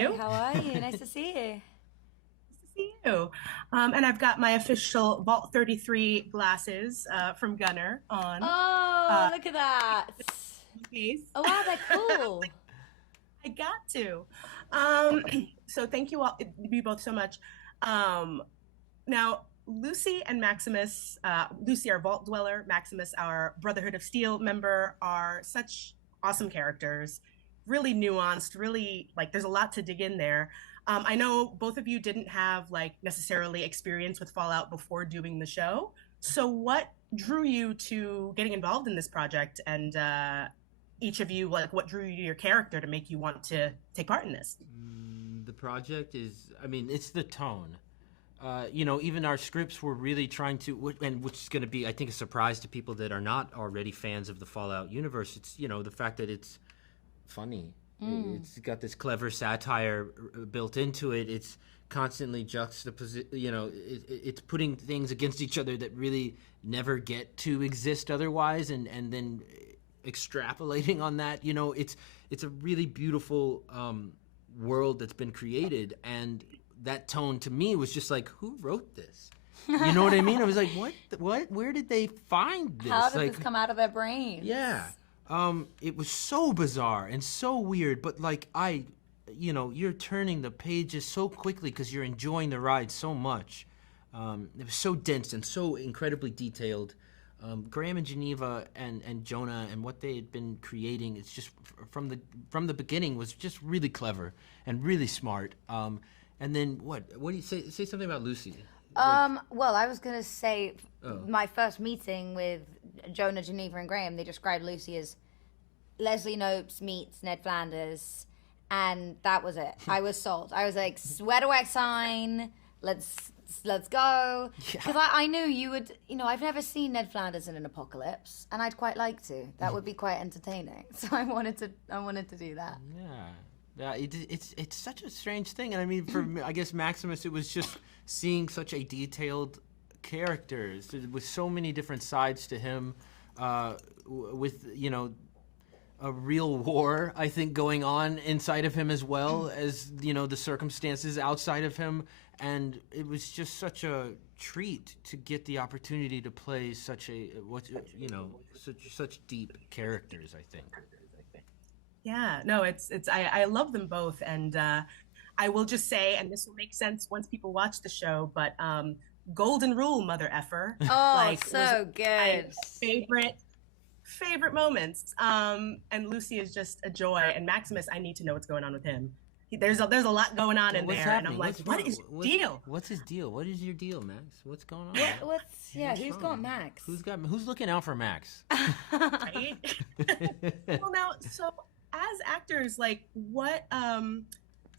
you? How are you? Nice to see you. Nice to see you. And I've got my official Vault 33 glasses from Gunner on. Oh, Uh, look at that. case. Oh, wow, they're cool. I got to. Um, so thank you all, you both so much. Um, Now, Lucy and Maximus, Lucy, our Vault Dweller, Maximus, our Brotherhood of Steel member, are such awesome characters. Really nuanced, really like there's a lot to dig in there. I know both of you didn't have like necessarily experience with Fallout before doing the show. So, what drew you to getting involved in this project? And each of you, like, what drew you to your character to make you want to take part in this? The project is, I mean, it's the tone. Even our scripts were really trying to, and which is going to be, I think, a surprise to people that are not already fans of the Fallout universe. It's, the fact that it's funny. It's got this clever satire built into it. It's constantly juxtaposed, it's putting things against each other that really never get to exist otherwise, and then extrapolating on that. It's a really beautiful world that's been created, and that tone to me was just like, who wrote this? You know what I mean? I was like, what? Where did they find this? How did like, this come out of their brains? Yeah. It was so bizarre and so weird, but like you're turning the pages so quickly because you're enjoying the ride so much. It was so dense and so incredibly detailed. Graham and Geneva and Jonah and what they had been creating, it's just from the beginning was just really clever and really smart. And then what do you say something about Lucy? Well, I was going to say my first meeting with Jonah, Geneva, and Graham, they described Lucy as Leslie Nopes meets Ned Flanders, and that was it. I was sold. I was like, sweater wax sign, let's go. Because I knew you would, I've never seen Ned Flanders in an apocalypse, and I'd quite like to. That would be quite entertaining. So I wanted to do that. Yeah. Yeah, it's such a strange thing, and I mean, for me, I guess Maximus, it was just seeing such a detailed character with so many different sides to him, with a real war, I think, going on inside of him as well as the circumstances outside of him, and it was just such a treat to get the opportunity to play such deep characters, I think. Yeah, no, I love them both, and I will just say, and this will make sense once people watch the show, but Golden Rule, mother effer, Oh, like so was good. my favorite moments. And Lucy is just a joy, and Maximus, I need to know what's going on with him. There's a lot going on in What's there, happening? and I'm like, what is your deal? What's his deal? What is your deal, Max? What's going on? Who's got Max? Who's looking out for Max? Right? Well, now, so as actors, like, what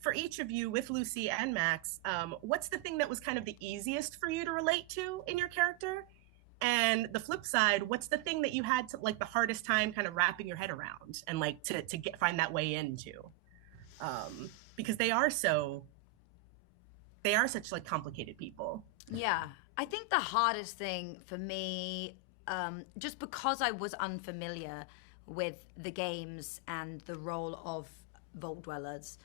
for each of you with Lucy and Max, what's the thing that was kind of the easiest for you to relate to in your character? And the flip side, what's the thing that you had to like the hardest time kind of wrapping your head around and like to find that way into? Because they are such like complicated people. Yeah, I think the hardest thing for me, just because I was unfamiliar with the games and the role of Vault Dwellers,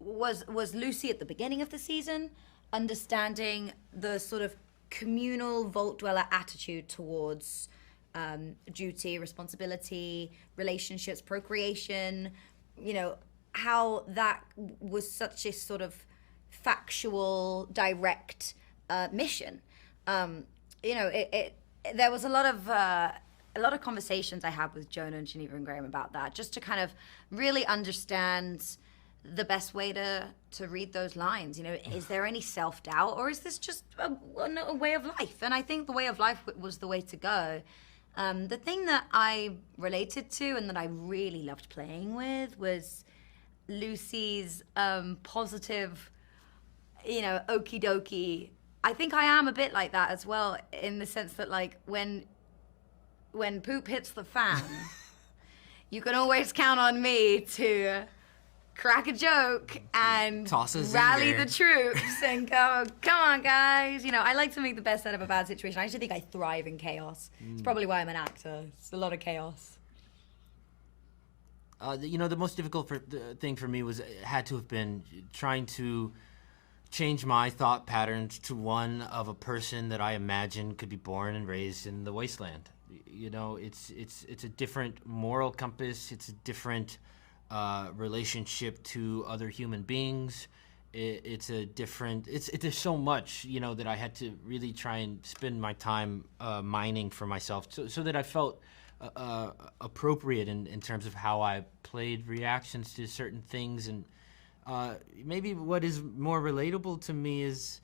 was Lucy at the beginning of the season, understanding the sort of communal Vault Dweller attitude towards duty, responsibility, relationships, procreation, how that was such a sort of factual, direct mission. There was a lot of conversations I had with Jonah and Geneva and Graham about that, just to kind of really understand the best way to read those lines. Is there any self-doubt, or is this just a way of life? And I think the way of life was the way to go. The thing that I related to and that I really loved playing with was Lucy's positive, okie dokie. I think I am a bit like that as well, in the sense that, like, when poop hits the fan, you can always count on me to crack a joke and rally the troops and go, come on, guys. I like to make the best out of a bad situation. I actually think I thrive in chaos. It's probably why I'm an actor. It's a lot of chaos. The most difficult thing for me had to have been trying to change my thought patterns to one of a person that I imagined could be born and raised in the wasteland. It's a different moral compass. It's a different relationship to other human beings. It's a different. There's so much that I had to really try and spend my time mining for myself, so that I felt appropriate in terms of how I played reactions to certain things. And maybe what is more relatable to me is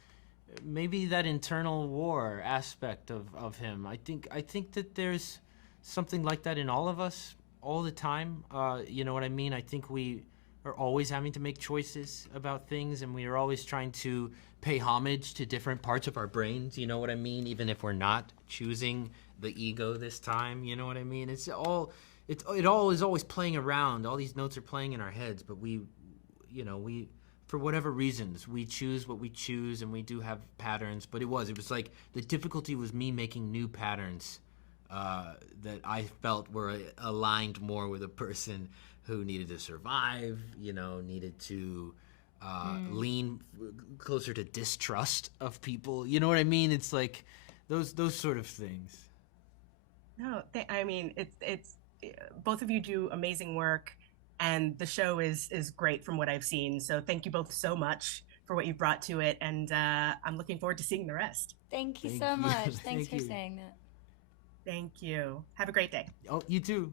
maybe that internal war aspect of him. I think that there's something like that in all of us all the time. You know what I mean? I think we are always having to make choices about things, and we are always trying to pay homage to different parts of our brains. You know what I mean? Even if we're not choosing the ego this time. You know what I mean? It all is always playing around. All these notes are playing in our heads, but we for whatever reasons, we choose what we choose, and we do have patterns. But it was like the difficulty was me making new patterns that I felt were aligned more with a person who needed to survive, needed to lean closer to distrust of people. You know what I mean? It's like those sort of things. No, I mean, it's both of you do amazing work, and the show is great from what I've seen. So thank you both so much for what you brought to it, and I'm looking forward to seeing the rest. Thank you so much. Thanks Thank for you. saying that. Thank you. Have a great day. Oh, you too.